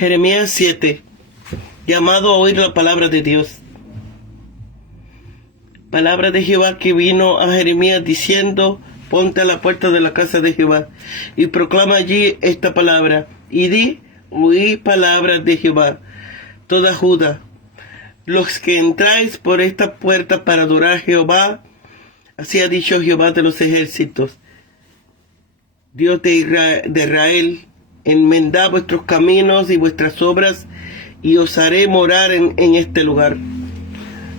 Jeremías 7. Llamado a oír la palabra de Dios. Palabra de Jehová que vino a Jeremías diciendo: ponte a la puerta de la casa de Jehová y proclama allí esta palabra, y di: oí palabras de Jehová, toda Judá, los que entráis por esta puerta para adorar a Jehová, así ha dicho Jehová de los ejércitos, Dios de Israel, enmendad vuestros caminos y vuestras obras, y os haré morar en este lugar.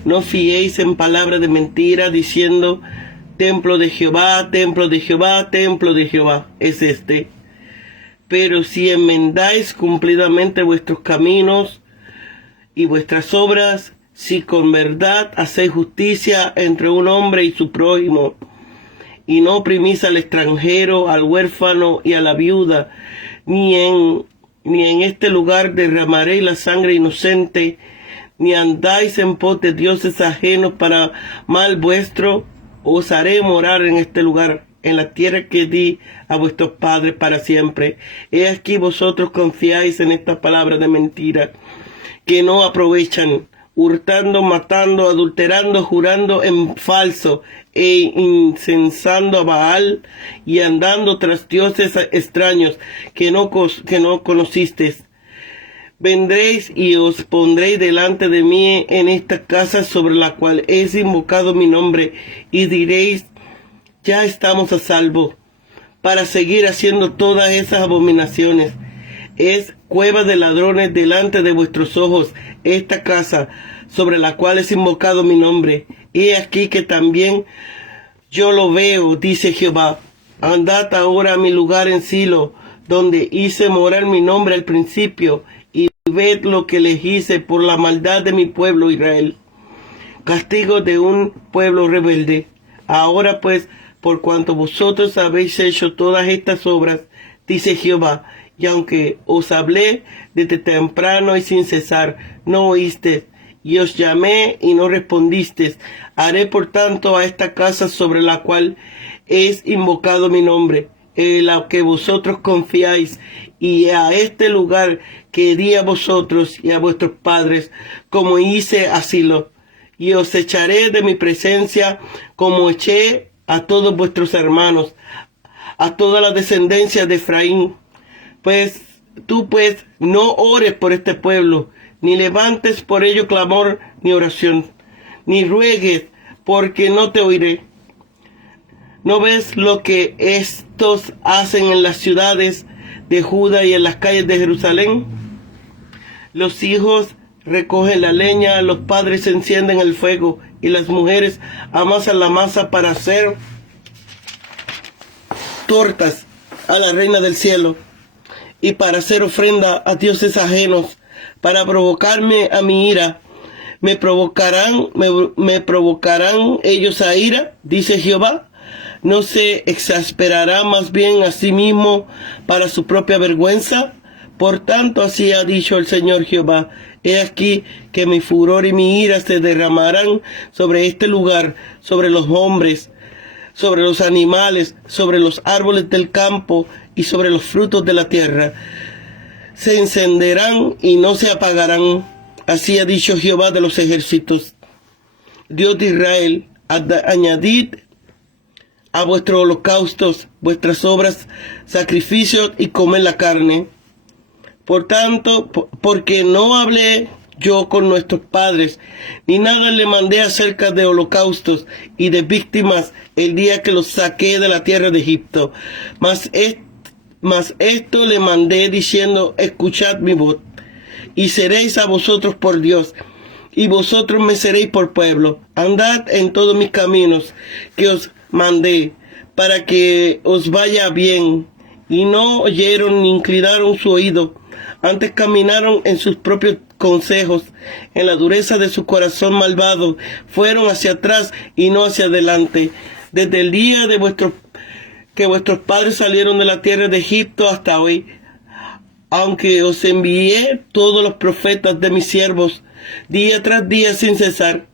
No fiéis en palabra de mentira, diciendo: templo de Jehová, templo de Jehová, templo de Jehová es este. Pero si enmendáis cumplidamente vuestros caminos y vuestras obras, si con verdad hacéis justicia entre un hombre y su prójimo, y no oprimís al extranjero, al huérfano y a la viuda, ni en este lugar derramaréis la sangre inocente, ni andáis en pos de dioses ajenos para mal vuestro, os haré morar en este lugar, en la tierra que di a vuestros padres para siempre. He aquí vosotros confiáis en esta palabra de mentira, que no aprovechan, hurtando, matando, adulterando, jurando en falso, e incensando a Baal, y andando tras dioses extraños que no conocisteis. Vendréis y os pondréis delante de mí en esta casa sobre la cual es invocado mi nombre, y diréis: ya estamos a salvo, para seguir haciendo todas esas abominaciones. Es cueva de ladrones delante de vuestros ojos esta casa sobre la cual es invocado mi nombre. He aquí que también yo lo veo, dice Jehová. Andad ahora a mi lugar en Silo, donde hice morar mi nombre al principio, y ved lo que les hice por la maldad de mi pueblo Israel, castigo de un pueblo rebelde. Ahora pues, por cuanto vosotros habéis hecho todas estas obras, dice Jehová, y aunque os hablé desde temprano y sin cesar, no oísteis, y os llamé y no respondisteis, haré por tanto a esta casa sobre la cual es invocado mi nombre, en la que vosotros confiáis, y a este lugar que di a vosotros y a vuestros padres, como hice a Silo, y os echaré de mi presencia, como eché a todos vuestros hermanos, a toda la descendencia de Efraín. Tú no ores por este pueblo, ni levantes por ello clamor ni oración, ni ruegues, porque no te oiré. ¿No ves lo que estos hacen en las ciudades de Judá y en las calles de Jerusalén? Los hijos recogen la leña, los padres encienden el fuego, y las mujeres amasan la masa para hacer tortas a la reina del cielo, y para hacer ofrenda a dioses ajenos, para provocarme a mi ira. ¿Me provocarán ellos a ira? Dice Jehová. ¿No se exasperará más bien a sí mismo para su propia vergüenza? Por tanto, así ha dicho el Señor Jehová: he aquí que mi furor y mi ira se derramarán sobre este lugar, sobre los hombres, sobre los animales, sobre los árboles del campo y sobre los frutos de la tierra. Se encenderán y no se apagarán. Así ha dicho Jehová de los ejércitos, Dios de Israel: añadid a vuestros holocaustos vuestras obras, sacrificios, y comed la carne. Por tanto, porque no hablé yo con nuestros padres, ni nada le mandé acerca de holocaustos y de víctimas el día que los saqué de la tierra de Egipto. Mas esto le mandé diciendo: escuchad mi voz, y seréis a vosotros por Dios, y vosotros me seréis por pueblo. Andad en todos mis caminos que os mandé, para que os vaya bien. Y no oyeron ni inclinaron su oído, antes caminaron en sus propios consejos, en la dureza de su corazón malvado, fueron hacia atrás y no hacia adelante. Desde el día que vuestros padres salieron de la tierra de Egipto hasta hoy, aunque os envié todos los profetas de mis siervos, día tras día sin cesar,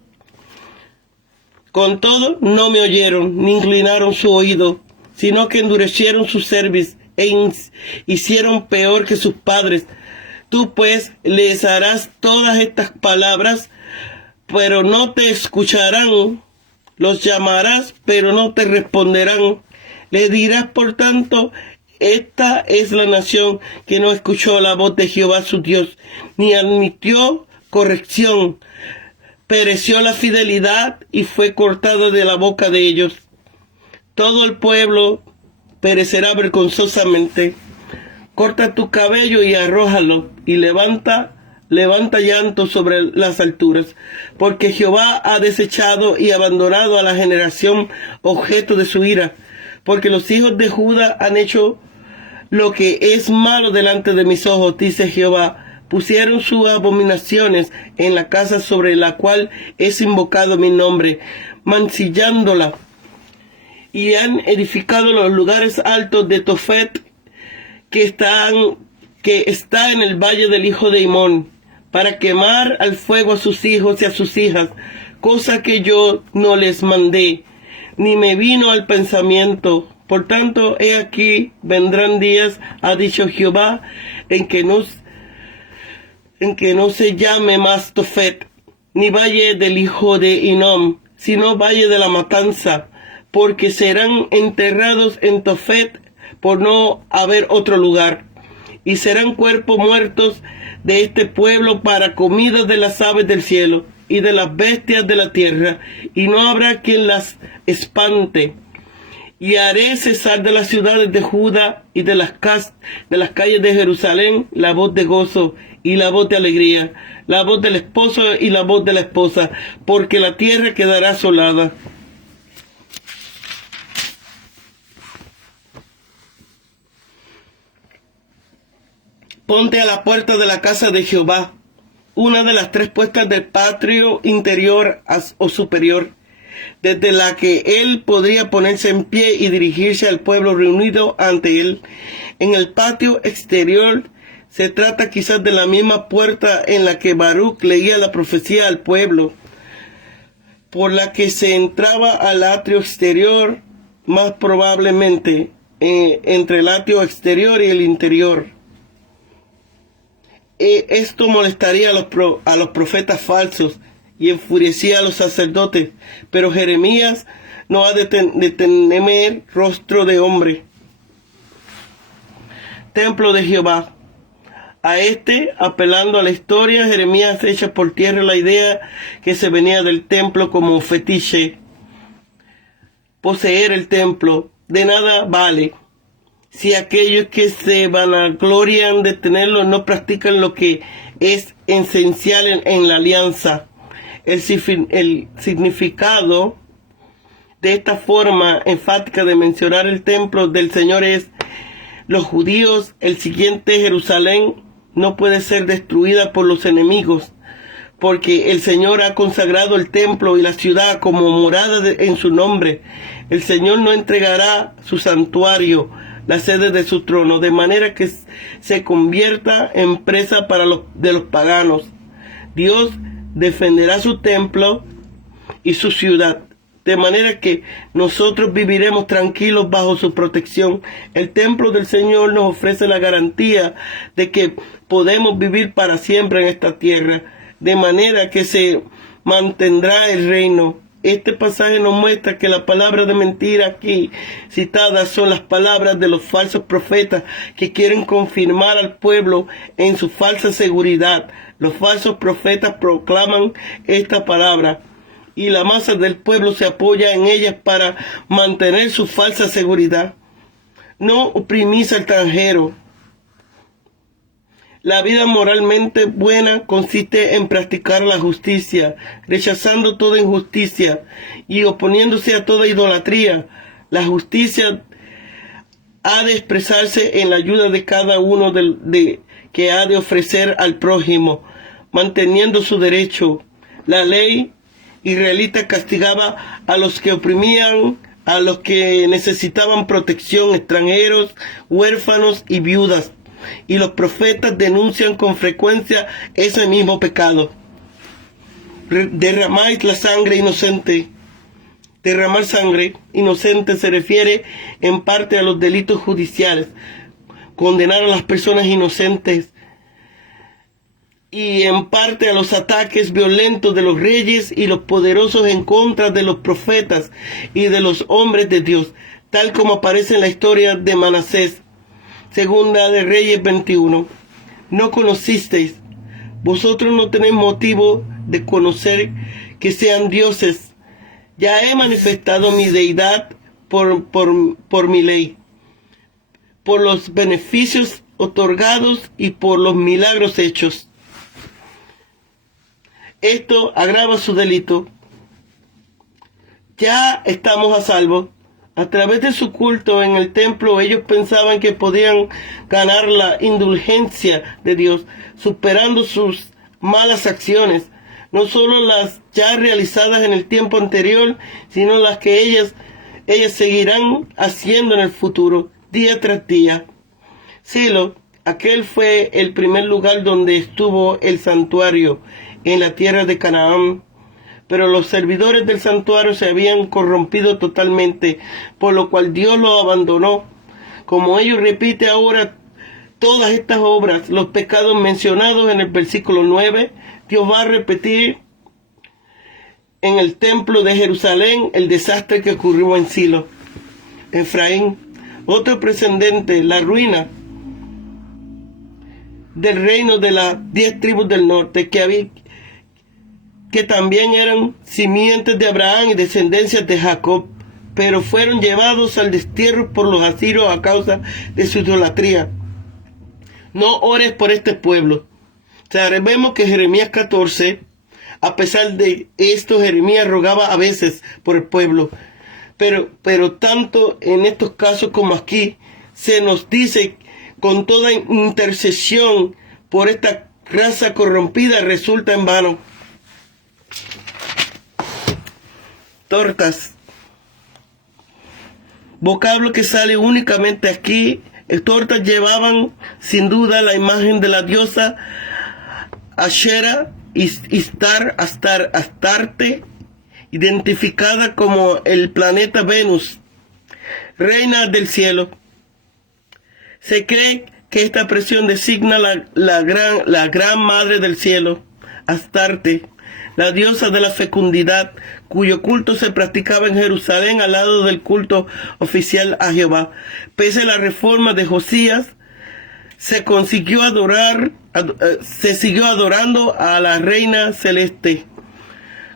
con todo no me oyeron ni inclinaron su oído, sino que endurecieron su cerviz e hicieron peor que sus padres, Tú pues les harás todas estas palabras, pero no te escucharán. Los llamarás, pero no te responderán. Le dirás, por tanto, esta es la nación que no escuchó la voz de Jehová su Dios, ni admitió corrección. Pereció la fidelidad y fue cortada de la boca de ellos. Todo el pueblo perecerá vergonzosamente. Corta tu cabello y arrójalo, y levanta llanto sobre las alturas, porque Jehová ha desechado y abandonado a la generación objeto de su ira, porque los hijos de Judá han hecho lo que es malo delante de mis ojos, dice Jehová. Pusieron sus abominaciones en la casa sobre la cual es invocado mi nombre, mancillándola, y han edificado los lugares altos de Tofet, que está en el valle del hijo de Himón, para quemar al fuego a sus hijos y a sus hijas, cosa que yo no les mandé, ni me vino al pensamiento. Por tanto, he aquí, vendrán días, ha dicho Jehová, en que no se llame más Tofet, ni valle del hijo de Hinnom, sino valle de la matanza, porque serán enterrados en Tofet por no haber otro lugar, y serán cuerpos muertos de este pueblo para comida de las aves del cielo y de las bestias de la tierra, y no habrá quien las espante. Y haré cesar de las ciudades de Judá y de las calles de Jerusalén la voz de gozo y la voz de alegría, la voz del esposo y la voz de la esposa, porque la tierra quedará asolada. Ponte a la puerta de la casa de Jehová, una de las 3 puertas del patio interior o superior, desde la que él podría ponerse en pie y dirigirse al pueblo reunido ante él. En el patio exterior se trata quizás de la misma puerta en la que Baruch leía la profecía al pueblo, por la que se entraba al atrio exterior, más probablemente entre el atrio exterior y el interior. Esto molestaría a los profetas falsos y enfurecía a los sacerdotes, pero Jeremías no ha de temer rostro de hombre. Templo de Jehová. Apelando a la historia, Jeremías echa por tierra la idea que se venía del templo como fetiche. Poseer el templo de nada vale si aquellos que se vanaglorian de tenerlo no practican lo que es esencial en la alianza. El significado de esta forma enfática de mencionar el templo del Señor es: los judíos, el siguiente Jerusalén, no puede ser destruida por los enemigos, porque el Señor ha consagrado el templo y la ciudad como morada en su nombre. El Señor no entregará su santuario, la sede de su trono, de manera que se convierta en presa de los paganos. Dios defenderá su templo y su ciudad, de manera que nosotros viviremos tranquilos bajo su protección. El templo del Señor nos ofrece la garantía de que podemos vivir para siempre en esta tierra, de manera que se mantendrá el reino. Este pasaje nos muestra que la palabra de mentira aquí citadas son las palabras de los falsos profetas que quieren confirmar al pueblo en su falsa seguridad. Los falsos profetas proclaman esta palabra y la masa del pueblo se apoya en ellas para mantener su falsa seguridad. No oprimís al extranjero. La vida moralmente buena consiste en practicar la justicia, rechazando toda injusticia y oponiéndose a toda idolatría. La justicia ha de expresarse en la ayuda de cada uno que ha de ofrecer al prójimo, manteniendo su derecho. La ley israelita castigaba a los que oprimían, a los que necesitaban protección, extranjeros, huérfanos y viudas. Y los profetas denuncian con frecuencia ese mismo pecado. Derramáis la sangre inocente. Derramar sangre inocente se refiere en parte a los delitos judiciales. Condenar a las personas inocentes y en parte a los ataques violentos de los reyes y los poderosos en contra de los profetas y de los hombres de Dios, tal como aparece en la historia de Manasés. Segunda de Reyes 21. No conocisteis, vosotros no tenéis motivo de conocer que sean dioses. Ya he manifestado mi deidad por mi ley, por los beneficios otorgados y por los milagros hechos. Esto agrava su delito. Ya estamos a salvo. A través de su culto en el templo, ellos pensaban que podían ganar la indulgencia de Dios, superando sus malas acciones, no solo las ya realizadas en el tiempo anterior, sino las que ellas seguirán haciendo en el futuro, día tras día. Silo, aquel fue el primer lugar donde estuvo el santuario en la tierra de Canaán, pero los servidores del santuario se habían corrompido totalmente, por lo cual Dios lo abandonó. Como ellos repite ahora todas estas obras, los pecados mencionados en el versículo 9, Dios va a repetir en el templo de Jerusalén el desastre que ocurrió en Silo. Efraín, otro precedente, la ruina del reino de las 10 tribus del norte, que también eran simientes de Abraham y descendencias de Jacob, pero fueron llevados al destierro por los asirios a causa de su idolatría. No ores por este pueblo. Sabemos que Jeremías 14, a pesar de esto, Jeremías rogaba a veces por el pueblo, pero tanto en estos casos como aquí, se nos dice con toda intercesión por esta raza corrompida resulta en vano. Tortas. Vocablo que sale únicamente aquí. Tortas llevaban sin duda la imagen de la diosa Ashera, Astarte, identificada como el planeta Venus, reina del cielo. Se cree que esta expresión designa la gran madre del cielo, Astarte, la diosa de la fecundidad, cuyo culto se practicaba en Jerusalén al lado del culto oficial a Jehová. Pese a la reforma de Josías, se siguió adorando a la reina celeste,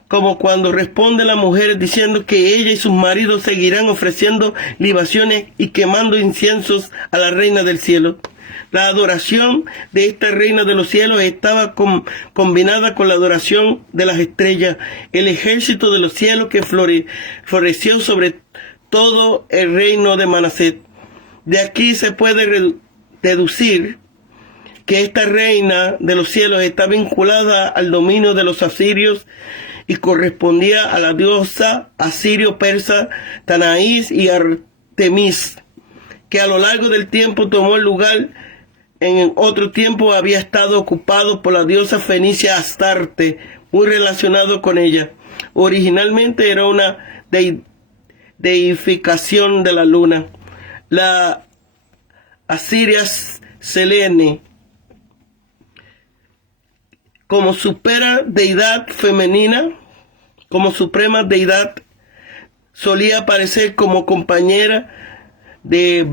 como cuando responde la mujer diciendo que ella y sus maridos seguirán ofreciendo libaciones y quemando inciensos a la reina del cielo. La adoración de esta reina de los cielos estaba combinada con la adoración de las estrellas, el ejército de los cielos que floreció sobre todo el reino de Manasés. De aquí se puede deducir que esta reina de los cielos está vinculada al dominio de los asirios y correspondía a la diosa asirio-persa Tanaís y Artemis, que a lo largo del tiempo tomó el lugar en otro tiempo había estado ocupado por la diosa fenicia Astarte, muy relacionado con ella. Originalmente era una deificación de la luna. La Asiria Selene, como supera deidad femenina, como suprema deidad, solía aparecer como compañera de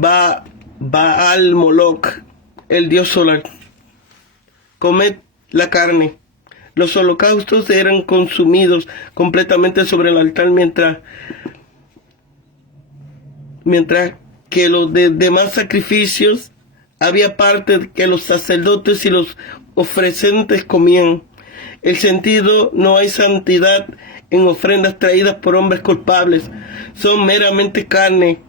Baal Moloch, el dios solar. Comed la carne. Los holocaustos eran consumidos completamente sobre el altar, mientras que los demás sacrificios había parte que los sacerdotes y los ofrecientes comían. El sentido: no hay santidad en ofrendas traídas por hombres culpables, son meramente carne.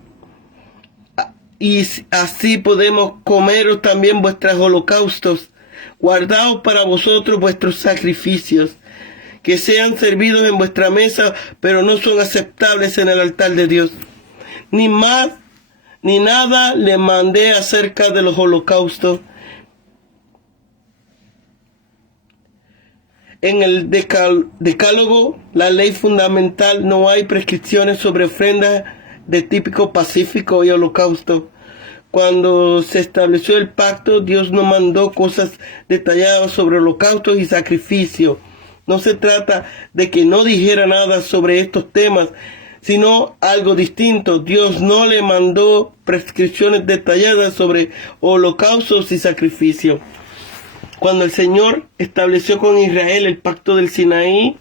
Y así podemos comeros también vuestros holocaustos. Guardaos para vosotros vuestros sacrificios, que sean servidos en vuestra mesa, pero no son aceptables en el altar de Dios. Ni más ni nada le mandé acerca de los holocaustos. En el decálogo, la ley fundamental, no hay prescripciones sobre ofrendas de típico pacífico y holocausto. Cuando se estableció el pacto, Dios no mandó cosas detalladas sobre holocaustos y sacrificios. No se trata de que no dijera nada sobre estos temas, sino algo distinto. Dios no le mandó prescripciones detalladas sobre holocaustos y sacrificios. Cuando el Señor estableció con Israel el pacto del Sinaí,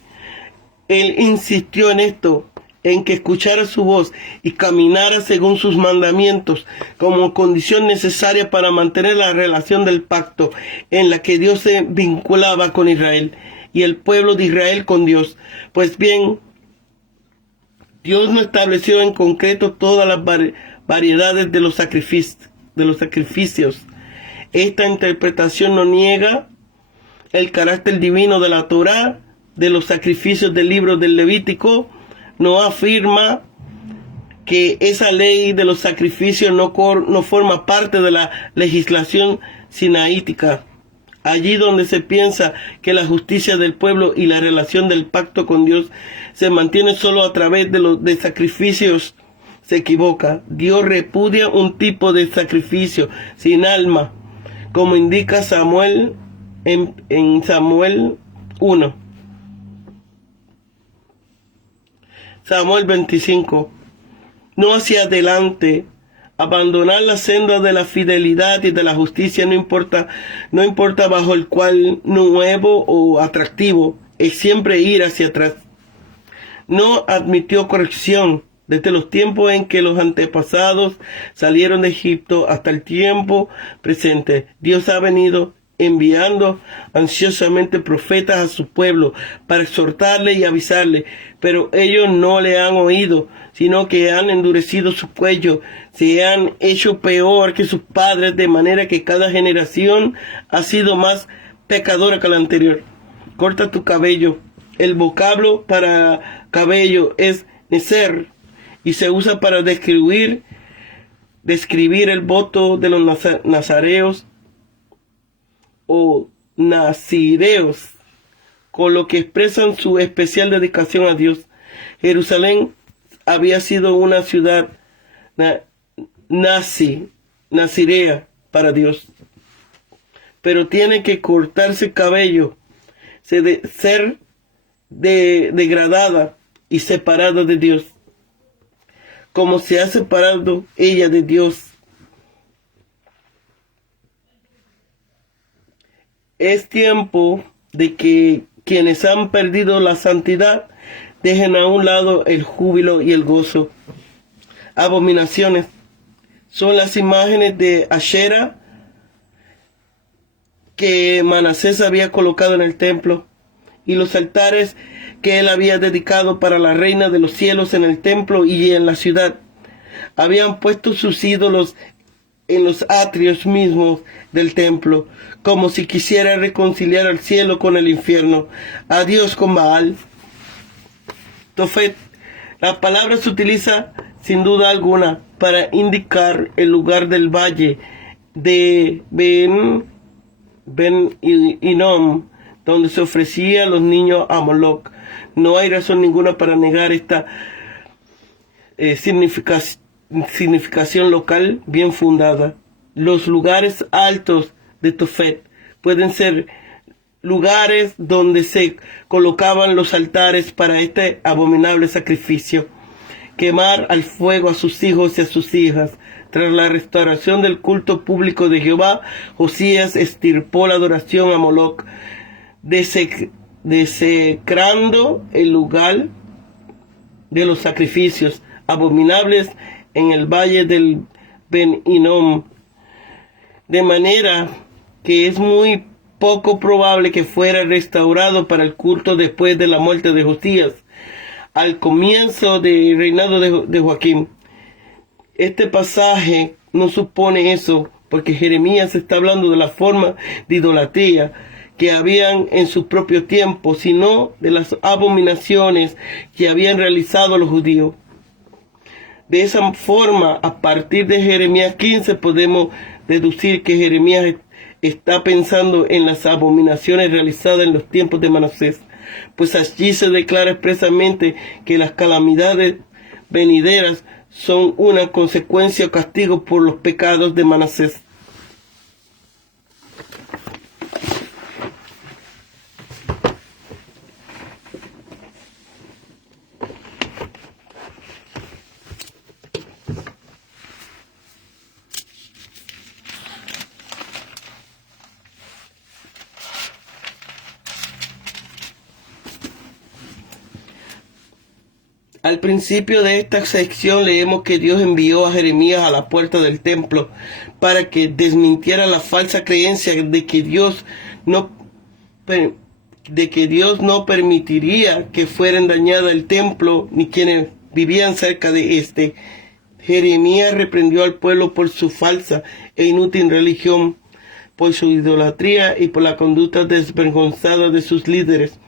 Él insistió en esto, en que escuchara su voz y caminara según sus mandamientos como condición necesaria para mantener la relación del pacto en la que Dios se vinculaba con Israel y el pueblo de Israel con Dios. Pues bien, Dios no estableció en concreto todas las variedades de los sacrificios. Esta interpretación no niega el carácter divino de la Torá, de los sacrificios del libro del Levítico. No afirma que esa ley de los sacrificios no forma parte de la legislación sinaítica. Allí donde se piensa que la justicia del pueblo y la relación del pacto con Dios se mantiene solo a través de sacrificios, se equivoca. Dios repudia un tipo de sacrificio sin alma, como indica Samuel en Samuel 1. Samuel 25. No hacia adelante. Abandonar la senda de la fidelidad y de la justicia no importa bajo el cual nuevo o atractivo, es siempre ir hacia atrás. No admitió corrección desde los tiempos en que los antepasados salieron de Egipto hasta el tiempo presente. Dios ha venido enviando ansiosamente profetas a su pueblo para exhortarle y avisarle, pero ellos no le han oído, sino que han endurecido su cuello, se han hecho peor que sus padres, de manera que cada generación ha sido más pecadora que la anterior. Corta tu cabello. El vocablo para cabello es neser y se usa para describir el voto de los nazareos o nazireos, con lo que expresan su especial dedicación a Dios. Jerusalén había sido una ciudad nazirea para Dios, pero tiene que cortarse cabello, ser degradada y separada de Dios, como se ha separado ella de Dios. Es tiempo de que quienes han perdido la santidad dejen a un lado el júbilo y el gozo. Abominaciones son las imágenes de Ashera que Manasés había colocado en el templo y los altares que él había dedicado para la reina de los cielos en el templo y en la ciudad. Habían puesto sus ídolos en los atrios mismos del templo, como si quisiera reconciliar al cielo con el infierno, a Dios con Baal. Tofet. La palabra se utiliza sin duda alguna para indicar el lugar del valle de Ben Hinnom, donde se ofrecía a los niños a Moloch. No hay razón ninguna para negar esta significación local bien fundada. Los lugares altos de Tofet pueden ser lugares donde se colocaban los altares para este abominable sacrificio. Quemar al fuego a sus hijos y a sus hijas. Tras la restauración del culto público de Jehová, Josías extirpó la adoración a Moloch, desecrando el lugar de los sacrificios abominables en el valle del Ben Hinnom, de manera que es muy poco probable que fuera restaurado para el culto después de la muerte de Josías, al comienzo del reinado de Joaquín. Este pasaje no supone eso, porque Jeremías está hablando de la forma de idolatría que habían en su propio tiempo, sino de las abominaciones que habían realizado los judíos. De esa forma, a partir de Jeremías 15, podemos deducir que Jeremías está pensando en las abominaciones realizadas en los tiempos de Manasés, pues allí se declara expresamente que las calamidades venideras son una consecuencia o castigo por los pecados de Manasés. Al principio de esta sección leemos que Dios envió a Jeremías a la puerta del templo para que desmintiera la falsa creencia de que Dios no permitiría que fueran dañadas el templo ni quienes vivían cerca de este. Jeremías reprendió al pueblo por su falsa e inútil religión, por su idolatría y por la conducta desvergonzada de sus líderes.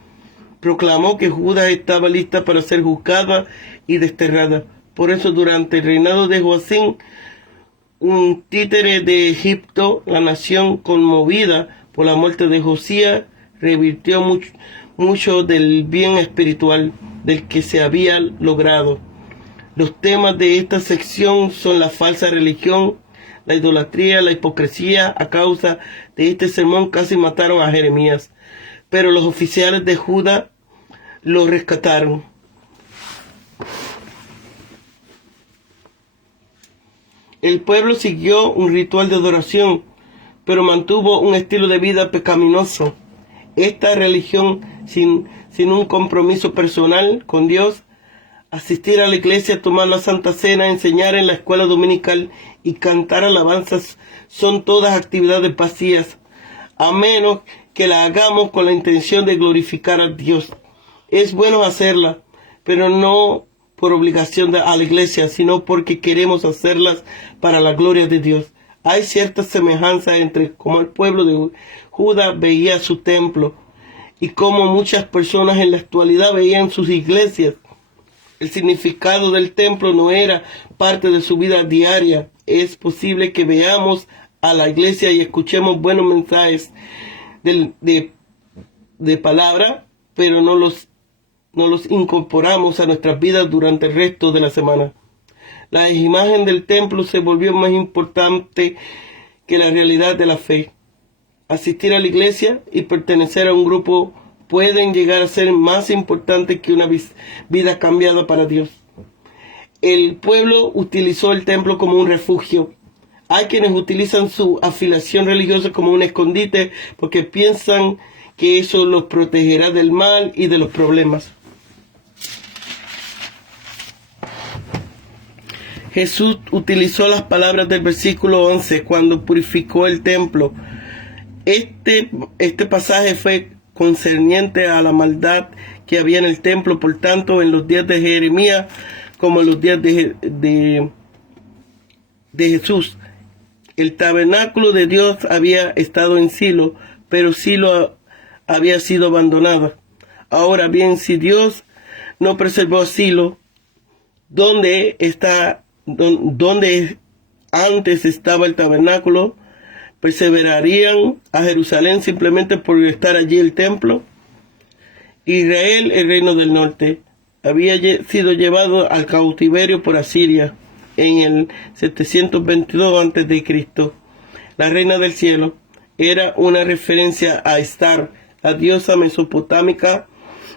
Proclamó que Judá estaba lista para ser juzgada y desterrada. Por eso, durante el reinado de Joacim, un títere de Egipto, la nación conmovida por la muerte de Josías, revirtió mucho del bien espiritual del que se había logrado. Los temas de esta sección son la falsa religión, la idolatría, la hipocresía. A causa de este sermón casi mataron a Jeremías, pero los oficiales de Judá lo rescataron. El pueblo siguió un ritual de adoración, pero mantuvo un estilo de vida pecaminoso. Esta religión sin un compromiso personal con Dios, asistir a la iglesia, tomar la Santa Cena, enseñar en la escuela dominical y cantar alabanzas son todas actividades vacías, a menos que la hagamos con la intención de glorificar a Dios. Es bueno hacerla, pero no por obligación a la iglesia, sino porque queremos hacerlas para la gloria de Dios. Hay cierta semejanza entre cómo el pueblo de Judá veía su templo y cómo muchas personas en la actualidad veían sus iglesias. El significado del templo no era parte de su vida diaria. Es posible que veamos a la iglesia y escuchemos buenos mensajes de palabra, pero no los incorporamos a nuestras vidas durante el resto de la semana. La imagen del templo se volvió más importante que la realidad de la fe. Asistir a la iglesia y pertenecer a un grupo pueden llegar a ser más importante que una vida cambiada para Dios. El pueblo utilizó el templo como un refugio. Hay quienes utilizan su afiliación religiosa como un escondite porque piensan que eso los protegerá del mal y de los problemas. Jesús utilizó las palabras del versículo 11 cuando purificó el templo. Este pasaje fue concerniente a la maldad que había en el templo. Por tanto, en los días de Jeremías como en los días de Jesús, el tabernáculo de Dios había estado en Silo, pero Silo había sido abandonada. Ahora bien, si Dios no preservó Silo, donde antes estaba el tabernáculo, perseverarían a Jerusalén simplemente por estar allí el templo. Israel, el reino del norte, había sido llevado al cautiverio por Asiria en el 722 a.C. La reina del cielo era una referencia a Estar, la diosa mesopotámica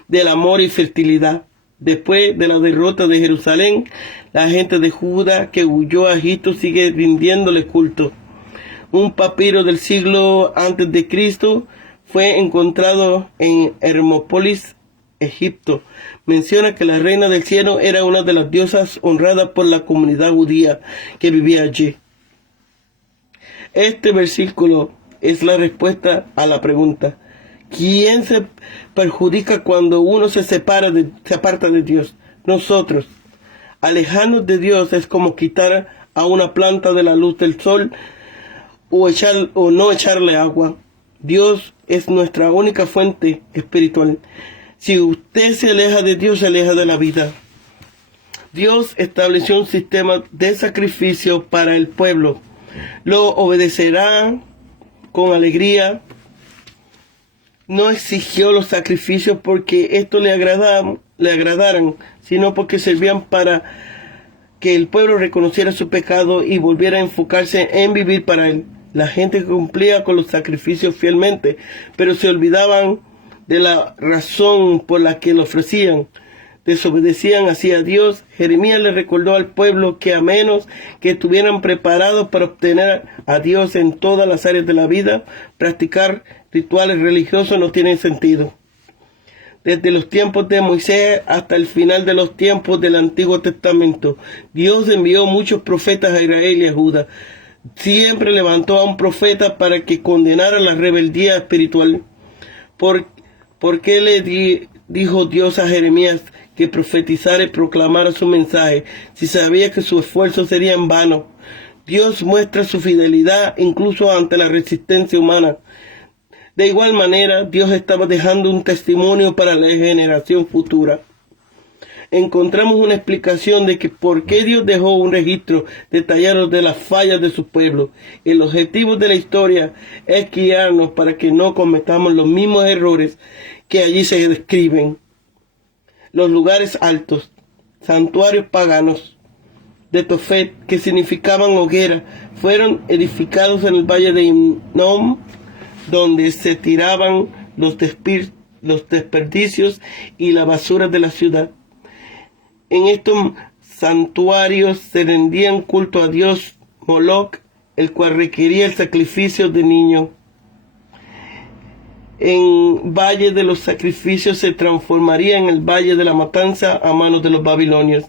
del amor y fertilidad. Después de la derrota de Jerusalén, la gente de Judá que huyó a Egipto sigue rindiéndole culto. Un papiro del siglo a.C. fue encontrado en Hermópolis, Egipto. Menciona que la reina del cielo era una de las diosas honradas por la comunidad judía que vivía allí. Este versículo es la respuesta a la pregunta: ¿quién se perjudica cuando uno se aparta de Dios? Nosotros. Alejarnos de Dios es como quitar a una planta de la luz del sol o no echarle agua. Dios es nuestra única fuente espiritual. Si usted se aleja de Dios, se aleja de la vida. Dios estableció un sistema de sacrificio para el pueblo. Lo obedecerá con alegría. No exigió los sacrificios porque esto le agradaran, sino porque servían para que el pueblo reconociera su pecado y volviera a enfocarse en vivir para él. La gente cumplía con los sacrificios fielmente, pero se olvidaban de la razón por la que lo ofrecían. Desobedecían así a Dios. Jeremías le recordó al pueblo que a menos que estuvieran preparados para obtener a Dios en todas las áreas de la vida, practicar rituales religiosos no tiene sentido. Desde los tiempos de Moisés hasta el final de los tiempos del Antiguo Testamento, Dios envió muchos profetas a Israel y a Judá. Siempre levantó a un profeta para que condenara la rebeldía espiritual. ¿Por qué le dijo Dios a Jeremías que profetizara y proclamara su mensaje si sabía que su esfuerzo sería en vano? Dios muestra su fidelidad incluso ante la resistencia humana. De igual manera, Dios estaba dejando un testimonio para la generación futura. Encontramos una explicación de que por qué Dios dejó un registro detallado de las fallas de su pueblo. El objetivo de la historia es guiarnos para que no cometamos los mismos errores que allí se describen. Los lugares altos, santuarios paganos de Tofet, que significaban hoguera, fueron edificados en el valle de Hinnom, donde se tiraban los desperdicios y la basura de la ciudad. En estos santuarios se rendían culto a Dios Moloch, el cual requería el sacrificio de niños. En Valle de los Sacrificios se transformaría en el Valle de la Matanza a manos de los babilonios,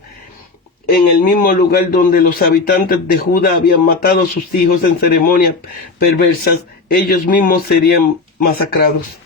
en el mismo lugar donde los habitantes de Judá habían matado a sus hijos en ceremonias perversas. Ellos mismos serían masacrados.